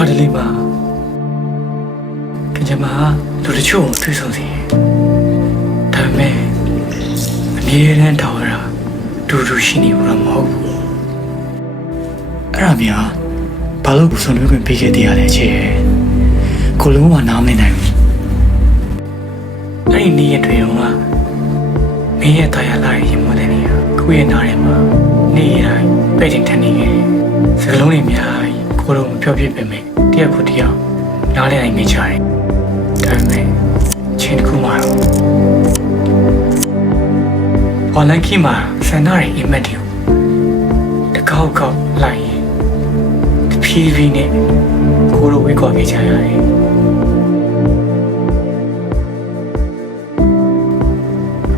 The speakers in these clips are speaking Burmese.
ခါတလေမှာကျမလူတချို့ကိုတွေ့ဆုံစီဒါပေမဲ့အမြဲတမ်းတော်ရတူတူရှိနေဘူးတော့မဟုတ်ဘူးအဲ့ဒါများဘာလို့ပူဆုံတွေ့ခွင့်ပေးခဲ့သေးရလဲချေကိုလုံးဝနားမလည်နိုင်ဘူးအဲ့ဒီနေ့ရက်တွေကမင်းရဲ့တရားလာရင်မတဲ့နေရကိုယ့်ရဲ့နားထဲမှာနေတိုင်းပဲ့တင်ထန်နေခဲ့စကလုံးတွေများကိုလုံးမပြောပြပေမဲ့တယောက်ကိုတယောက်နားလည်နိုင်နေကြတယ်ဒါပေမဲ့ချင်းတစ်ခုမှတော့ဘာလန်ကီမှာဆန္ဒရဲ့အိမ်မက်တွေကိုတကောက်ကောက်လိုက်ရင်တဖြည်းဖြည်းနဲ့ကိုလိုဝေးကွာခဲ့ကြရတယ်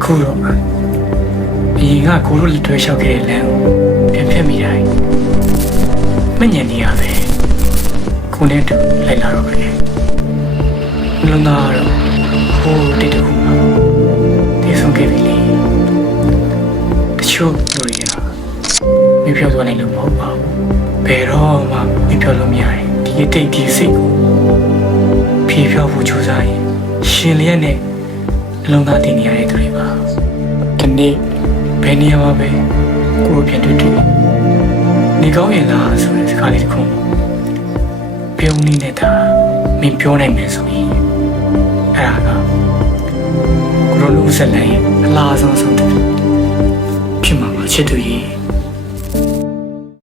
ခုတော့အရင်ကကိုလိုလက်တွဲလျှောက်ခဲ့တဲ့လမ်းကိုပြန်ဖြတ်မိတိုင်းမညံ့နေရပဲကိုနဲ့တူလိုက်လာတော့ပဲလုံသားတော့ဟိုတိတ်တခုမှတည်ဆုံးခဲ့ပြီလေတချို့လူတွေကမပြောသွားနိုင်လို့မဟုတ်ပါဘူးဘယ်တော့မှမပြောလို့မရရင်ဒီတိတ်ဒီစိတ်ကိုဖြေဖြောဖို့ကြိုးစားရင်ရှင်လျက်နဲ့လုံသားတင်နေရတဲ့သူတွေပါဒီနေ့ဘယ်နေရာမှာပဲကိုယ်ပြန်တွေ့နေကောင်းရင်လားဆိုတဲ့စကားလေးတစ်ခုပြုံးနေတဲ့တာမင်းပြောနိုင်မယ်ဆိုရင်အဲ့ဒါကကိုလိုလူဆက်လိုက်အလားဆုံးဆုံးဖြစ်မှာပါချစ်သူကြီး